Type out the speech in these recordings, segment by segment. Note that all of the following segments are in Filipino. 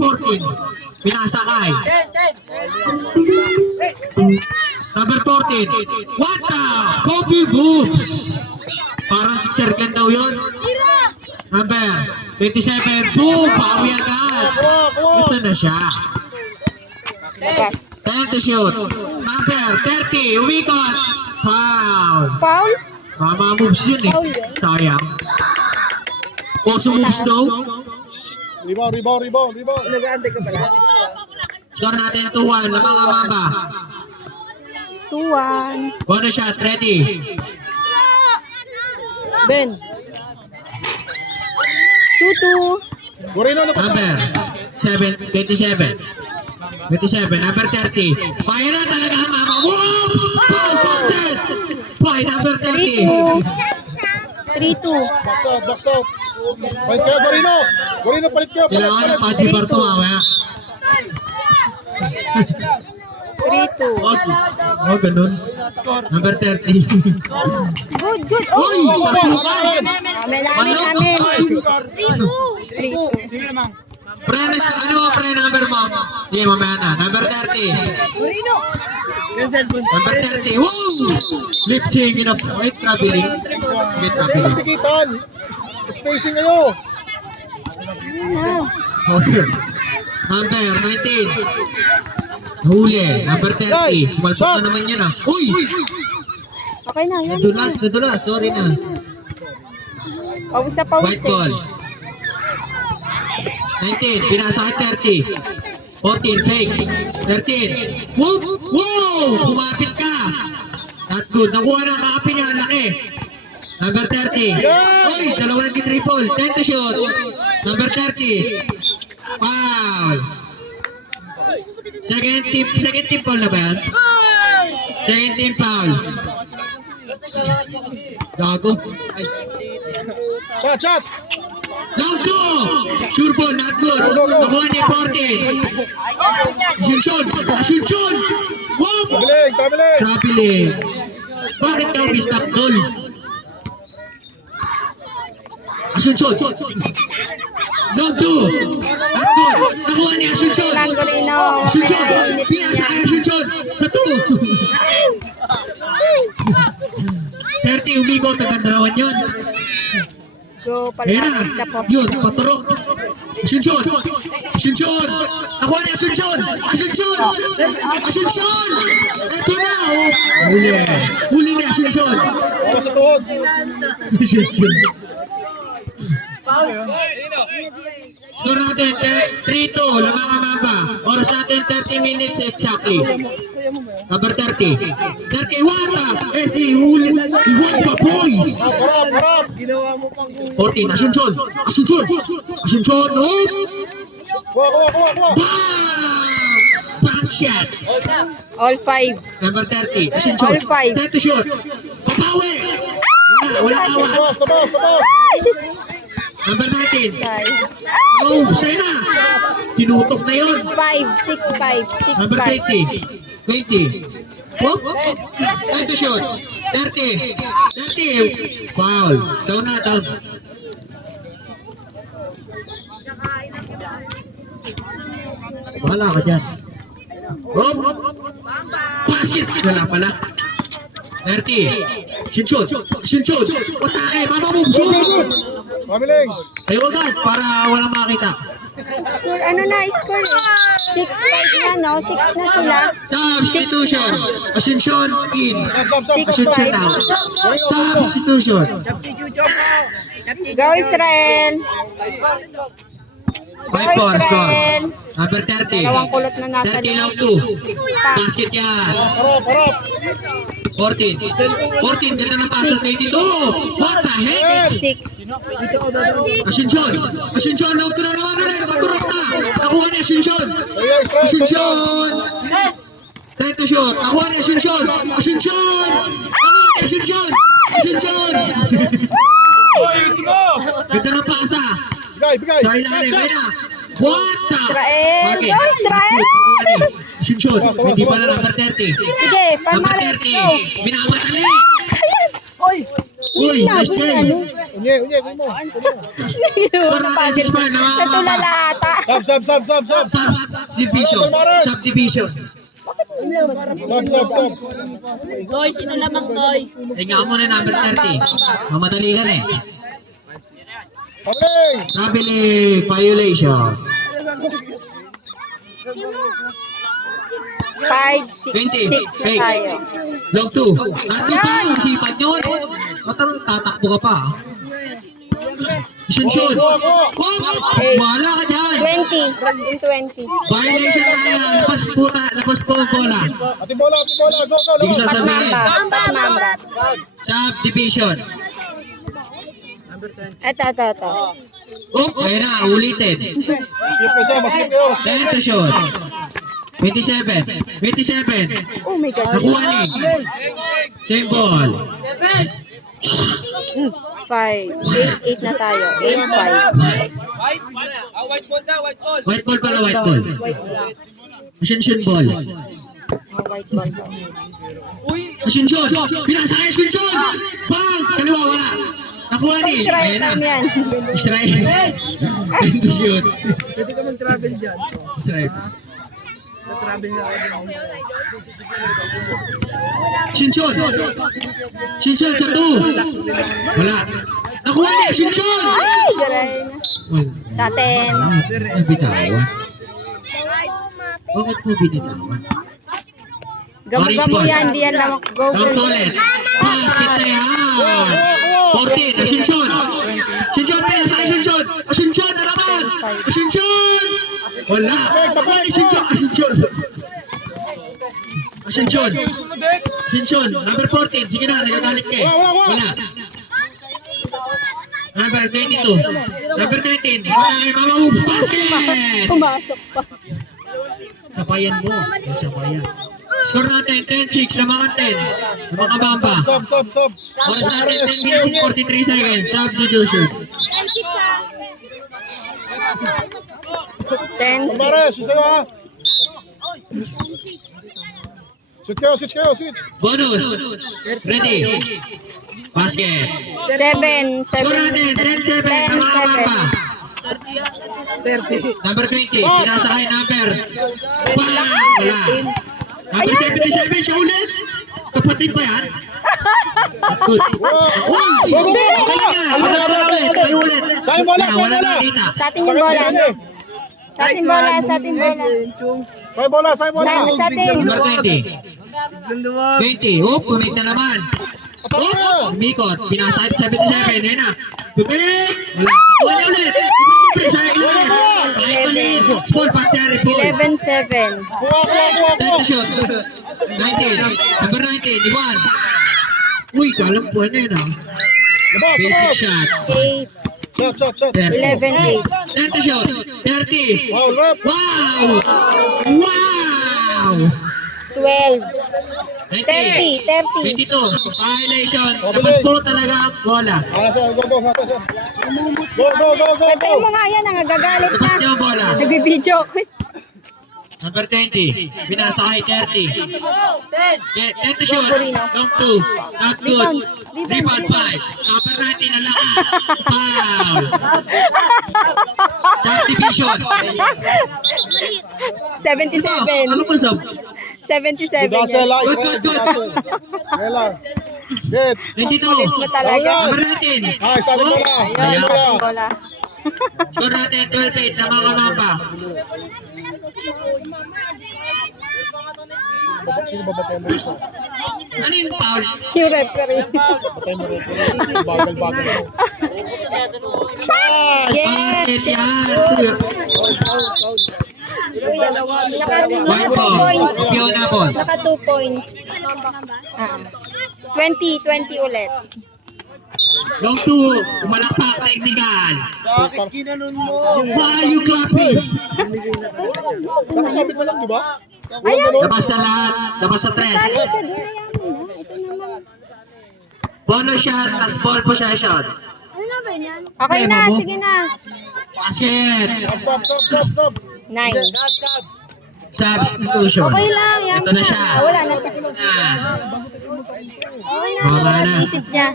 14. Pinasakay. Number 14. What the? Kobe Boobs. Parang sixergan daw yun. Number 27. Boom! Bawi agad. Ito na siya. 10 to shoot. Number 30. Umikot. Foul. Foul? Mama moves yun eh. Sayang. Also moves daw. Rebound. Nag-aantay ka pala? Score natin 2-1. Lamang ang mama. 2-1. Bonus shot. Ready. Ben. 2-2. Number 27. Number 30. Fire na talaga ang mama. Whoop! Foul contest! Boy, number 30. 3-2. Box out. Palit kayo, Gorino, palit kayo. Kailangan ng Pachi Barto mamaya. 3-2. Oh, ganun. Number 30. Good. Uy! Sabukan! Namin. 3-2. Pre, number mo? Sige, mamaya na. Number 30. Number 30. Woo! Lifting in a point. Traveling. Pikitan. Spacing kayo. Number 19. Huli. Number 30. Sumalpak na naman yan ah. Uy! Okay na, yan. Nadulas. Sorry na. Pawis na pawis White ball. 19. Pinasa kay 30. 14. Fake. 13. Whoop! Wow! Kumapit ka. Not good. Nakuha ng kaapin niya. Laki. Number 30. Uy! Dalawa na triple. 10 to shoot. Number 30. Foul. Second team foul na ba yan? Second team foul. Gago. Ay. Shot. Gago! Sure ball, not good. Nakuha ni 14. Asunción! Whoop! Pabiling. Traveling. Bakit daw stop goal? Asunción! Not good. Nakuha ni Asunción. Asunción! Pinasa kay Asunción. Sa 2. 30, umigot. Nagandarawan yun. Go, Ayan na. palabas ka po. Yun, paturok. Asunción! Nakuha ni Asunción! Ito na! Huli ni Asunción! Ako sa tuhod. Score natin 3-2. Lamang ang mamba. Oras natin 30 minutes exactly. Number 30. 30, Wata! Si huli. Iwata, boys! Harap. 14, Asunción! Oh! Kuha. Bang! Back shot! All 5. Number 30, Asunción. All 5. 10 to shoot. Papawi! Wala awa. Labas. Number 19. Oh, sa'yo na! Tinutok na yun. 6-5. Number 20. Whoop! 10 to shoot. 30. Foul. Down na. Wala ka dyan. Whoop! Passes! Wala pala. 30. Shoot. Patake. Mama mo. Shoot! Pabiling. Tayo agad para walang makita. Score, ano na, score? 6-5 na, no? 6 na sila. Substitution. Asunción in. Asunción 6-5. out. Substitution. Go, Israel. 5 points score. Number 30. Dalawang kulot na nasa 30 lang 2. Basket yan. Harap. 14, ganda ng pasok na ito. What the heck? 6. Asunción, long to na naman ulit. Paturok na. Nakuha ni Asunción. Asunción. 10 to shoot. Nakuha ni Asunción. Ganda ng pasa. Bigay. Sorry na. What the? Israel. Okay. Go, Israel. Asunción, hindi pala number 30. Sige, Number Palmares, 30. go. Minamatali. Uy, Uy, nice ano? play. Unye, mo. Score natin 6-5 na mga mama. Natulala ata. Sub. Subdivision. Subdivision. Sub. Toy, sino lamang toy? Tingnan mo na number 30. Mamadali ka na eh. Pabling! Nabili violation. 5, 6, 20. 6 na tayo. Long 2. Nandito tayo. Isipan nyo. Matarong tatakbo ka pa. Shun. Wala ka dyan. 20. Yung 20. Violation tayo. Labas po ang bola. Ati bola. Go. Hindi ko sasabihin. Patmamba. Subdivision. Ito. Ayun na. Ulitin. Maskip kayo. Tentation. 27. Oh my God. Nakuha ni. Same ball. 5. 8 na tayo. 8, 5. White ball pala, white ball. Shun ball. White ball. Shun. Pinasakay Shun. Bang! Kaliwa, wala. Nakuha ni. Israel Ayun na. time yan. Israel. Tentation. Pwede ka mag-travel dyan. Israel. Travel na ako din. Shun sa 2. Wala. Nakuha ni Shun. Israel na. Sa 10. Ang bitawan. Bakit po binitawan? Gamo yan. Di yan lang. Go. Down to ulit. Basket na yan. 14. Asunción. Pinasakay Asunción na naman. Asunción. Wala. Asunción. Number 14. Sige na. Nagagalit ka eh. Wala. Number 22. Number 19. Basket. Pumasok pa. Sabayan mo. Sabayan. Score natin 10-6 na mga 10. Na mga bamba. Sub. Oras natin 10 minutes and 43 seconds. Substitution. 10, 6. Pare, susayo ha. Switch kayo. Bonus. Ready. Basket. 7. Score natin 10-7 na mga bamba. 30. Number 20. Pinasakay number. Wala. Number 77 siya ulit. Kapatid ba yan? Good. Uy! Okay na. Ulit. Sayang bola. Wala nakita. Sa atin yung bola. Sa atin bola. Sayang bola. Sa atin. Number 20. 20. Pumit na naman. Umikot. Pinasakay 77. Ayun na. Pumit. Wala ulit. Sayang ulit. Kahit maliit. Small battery. 11-7. Kuha. Tentation. 19. Number 19. Iwan. Uy, kalam po na yun ah. Basic shot. 8. Shot. 11-8. Tentation. 30. Wow, rep. Wow! 12. 20. 30. 22. Violation. Tapos po talaga ang bola. Go. Patay mo nga yan. Nagagalit Tapos na. niyo ang bola. Nagbibideo ako. Number 20. Pinasakay 30. Tentation. Long 2. Not good. Rebound 5. Number 19 ang lakas. Foul. Subdivision. 77. Ano po sab? 77. Budasela. Good. Get. 22. Mo talaga. Number 19. Ay, sa atin bola. Ayun, bola. Score natin 12-8 na mga mamba. Sino ba batay mo ito? Ano yung foul? Yung referee. Batay mo ito. Bagal. Basket yan. Naka 2 points. Fiona ball. Naka 2 points. 20 ulit. Long 2. Umalakpak technical. Bakit ginanon mo? Why you clapping? Nakasabit na lang, di ba? Ayan. Labas sa lahat. Labas sa trend. Sali siya. Di na yan. Ito naman. Bonus shot as ball possession. Okay na. Sige na. Basket. Sub. 9. Substitution. Okay lang, yan Ito na siya. Wala na. Ah, Okay na, Wala wala na. isip niya.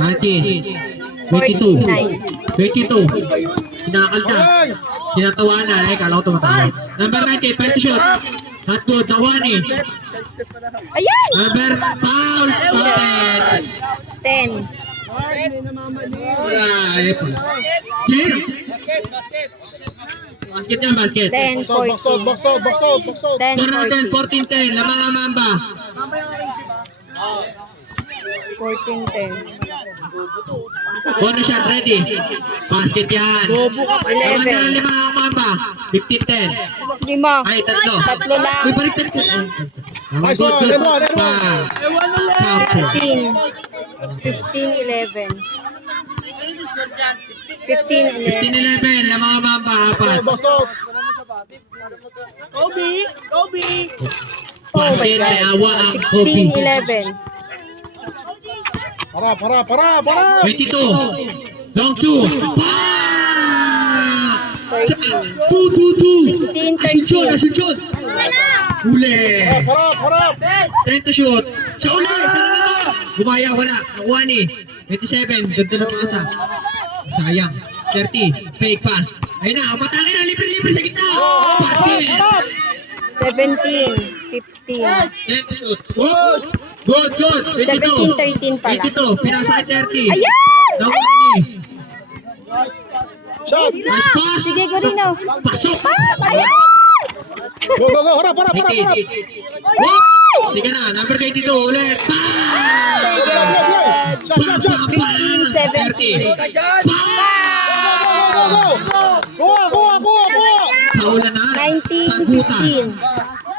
19. 22. 22. Sinakalda. Galing! Sinatawanan. Kala ko tumatawa. Number 19, penalty shot. Not good. Nakuha ni. Ayan! Number foul. Counted. 10. Wala. Game. Basket yan, basket. 10, Box out, box out, 14. box out, box out, box out. 10, Score natin, 14. 14-10. Lamang ang Mamba. 14, 10. Bonus shot, ready. Basket yan. Lamang na ng 5 ang Mamba. 15-10. 5. Ay, tatlo. Tatlo lang. Uy, baliktad ko. Nice one, and one, and one. Foul. Counted. 15, 11. 15, 11. 15-11. Lamang ang Mamba. Apat. Box out. Kobe! Kobe! Oh my Basket, may God. awa ang Kobe. 16, 11. Para. 22. Long two. Pa! 13. 2. 16, Asensyon. Huli. Para. 10 to shoot. Sa uli. Sa na. Gumaya, wala. Nakuha ni. 27. Ganda na pasa. Sayang. 30. Fake pass. Ayun na. Patangin na. Libre sa gitna. Basket. 17, 15. 10 to shoot. Good. 22. 17, 13 pala. 22. Pinasa kay 30. Ayan! Nakuha ni. Shot. Nice pass. Sige, Gorino. Pasok. Ayan! Go. Hara, para. 18. Sige na. Number 22. Ulit. Shot. 30. Go. Paulan na. 19, Sagutan. 15.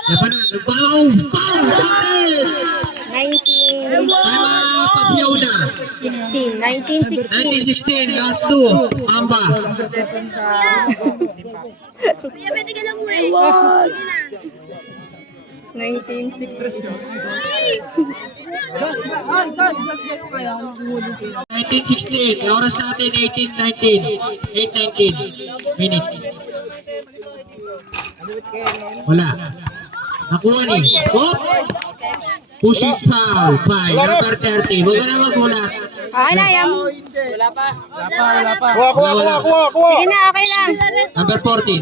Labanan. Nagbaw. Counted. 19, Time up. Pagyaw na. 16. 19, 16. 1916. Last two. Amba. Kuya, pwede ka lang mo eh. 19, 16. 1916. Oras natin 18-19. 8-19 minutes. Wala. Nakuha ni. Pushing foul. By number 30. Huwag ka na magulat. Okay na, yan. Kuha. Sige na, okay lang. Number 14.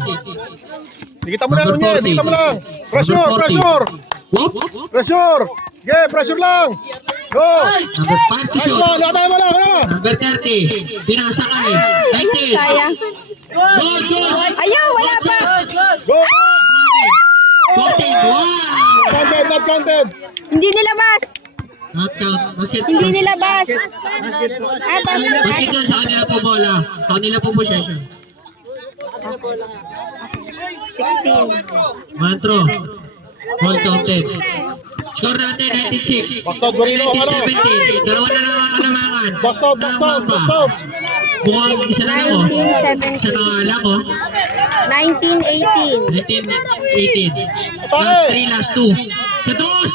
Dikita mo lang, Number 14. Dikita mo lang. Pressure. Whoop. Pressure lang. Go. Number 5 to Nice shoot. one. Wala tayo. Number 30. Pinasakay. 19. Sayang. Good. Ayaw, wala pa. Go. 14. Wow. Not counted. Hindi nilabas. Not count. Basket. Hindi nilabas. Basket yun. Sa kanila po bola. Sa kanila po possession. 16. Mantro. All counted. Score natin 19-6. Box out, Gorino. 19-17. Dalawa na lang ang kalamangan. Box out. Mukhang isa na lang oh. 19, Isa na nga lang oh. 19, 18. 19-18. Last 3, last 2. Sa dos!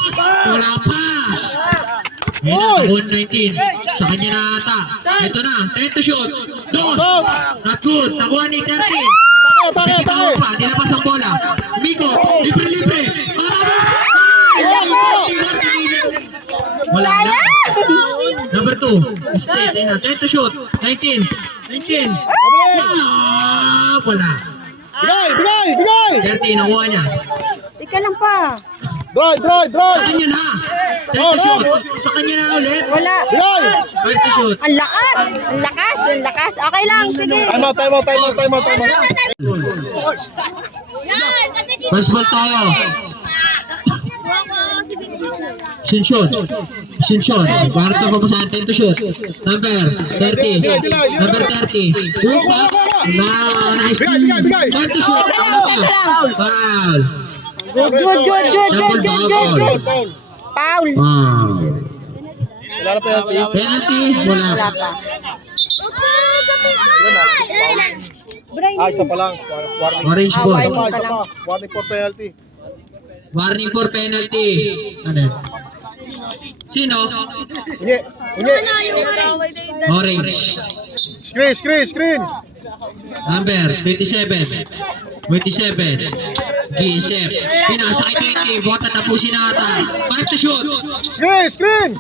Wala pa! Ayun na, tabuan 19. Sa kanya na ata. Ito na, 10 to shoot. Dos! Not good. Nakuha ni 30. Pipitaw pa, dinabas ang bola. Miko, libre. Wala na. Number 2. Stay, 10 to shoot. 19. Wala. Bigay. 30, nakuha niya. Teka lang pa. Drive. Sa kanya na. 10 to shoot. Sa kanya na ulit. Wala. Bigay. 5 to shoot. Ang lakas. Okay lang, sige. Time out. Baseball tayo. Shinshot. Parang ito pa sa 10 to shoot. Number 30. Number 30. Upa. Nice. Bigay. 10 to shoot. Foul. Good. Foul. Foul. Wala na penalty. Penalty. Wala. Wala pa. Brian. Isa pa lang. Warning. Orange Ah, ball. warning. Isa pa. Warning for penalty. Warning for penalty. Ano? Sino? Unye. Yung nag-away na yung Orange. Screen. Number 27. 27. Gisep. Pinasa kay 20. Bota na po si Nata. 5 to shoot. Screen, screen!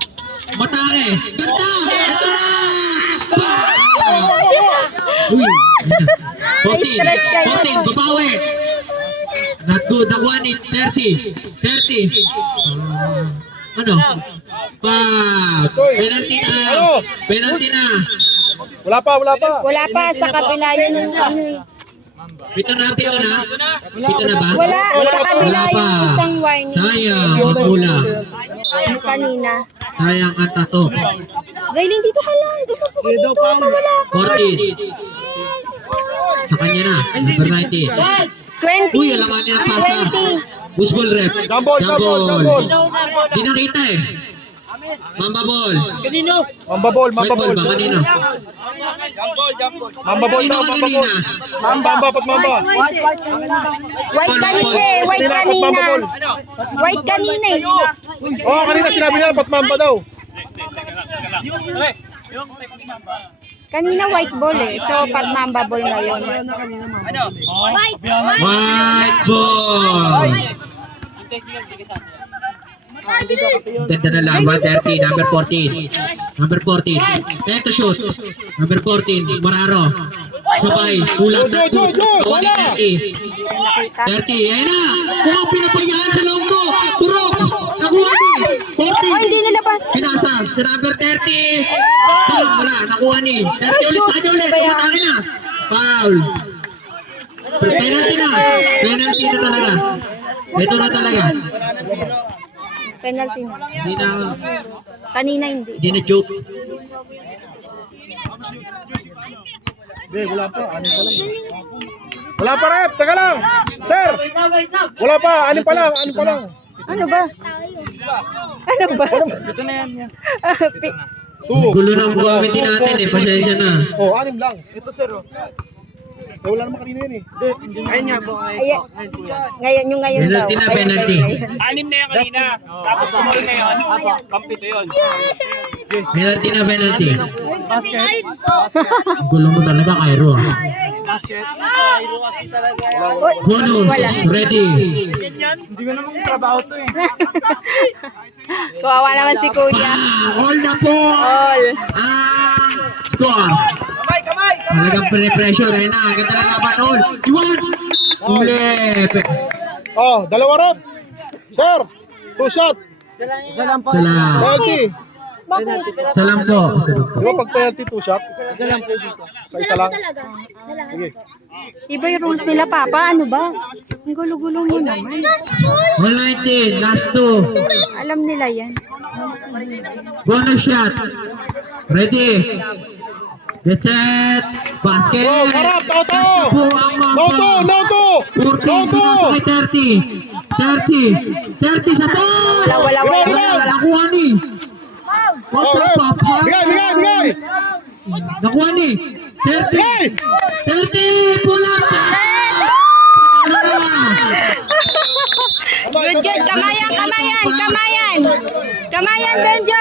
Matake. Ganda! Ito na! Uy. stress kayo. 14. Babawi. Not good. Nakuha ni 30. 30. Ano? Penalty na. Ano? Penalty na. Wala pa, wala pa. Wala pa sa kabila yun yung ano eh. Pito na. Pito na ba? Wala, sa kabila Wala pa. yung isang warning. Sayang. Magkulang. Yung kanina. Sayang ang tato. Rayling, dito ka lang. Dito po ka dito. Wala ka. 14. Sa kanya na. Number 90. 20. Uy, alam niya ng pasa. 20. Busbol rep. Jambol, jambol, jambol. Di nakita eh. Mamba ball. Mambabol, White ball mambabol. ba kanino? Mambabol daw, mambabol. Mamba, pat mamba. White kanina eh. White kanina. White kanina eh. Oh, kanina sinabi nila, pat mamba daw. Kanina white ball eh. So, pag mamba ball ngayon. White ball. Ganda na lang. 130. Number 14. Number 14. Neto shoot. Number 14. Mararo. Sabay. Kulang na. Go, go, go! Wala! 30. Ayun na. Kung ang pinapayahan sa loob mo. Turok. Nakuha ni. 40. Oh, hindi nilabas. Pinasa. Sa number 30. Wala. Nakuha ni. 30 ulit. Sa kanya ulit. Tumatake na. Foul. Penalty na. Penalty na talaga. Ito na talaga. Penalty na. Hindi na. Kanina hindi. Hindi na joke. Hindi, wala pa. Anin pa lang. Wala pa, rep. Teka lang. Sir. Wala pa. Anin pa lang. Anin pa lang. Ano ba? Ano ba? Ito na yan. Gulo ng committee natin eh. Pasensya na. Oh, anim lang. Ito sir. Oh. Eh, wala naman kanina yun eh. Ayun nga po. Ayan. Ngayon, yung ngayon daw. Penalty na, penalty. Anim na yan kanina. Tapos tumarin na yun. Kampito yun. Penalty na, penalty. Gulo mo talaga, Cairo. Basket. Uy, Bonus. wala. Ready. Hindi ko naman trabaho to eh. Kawawa naman si kuya. All na po. All. Ang score. Talagang pre-pressure. Ayun na. Ganda na naman all. Iwan. Uli. Oh, dalawa rep. Sir. 2 shot. Isa lang po. Salam. Penalty. Bakit? Salam po. Di ba pag penalty 2 shot? Isa lang po dito. Sa isa lang. Talaga. Sige. Iba yung rules nila, Papa. Ano ba? Ang gulo-gulo mo naman. 119. Last 2. Alam nila yan. Bonus shot. Ready. Get set. Basket. Oh, harap. Tao. Po ang No to, no to. 14. No to. Pinasa kay 30. 30 sa to. Wala. Nakuha ni. What Oh, the rep. fuck? Bigay. Nakuha ni. 30. 30. Pula pa. Ano na? Kamay, kamay. Kamayan. Kamayan, Benjo.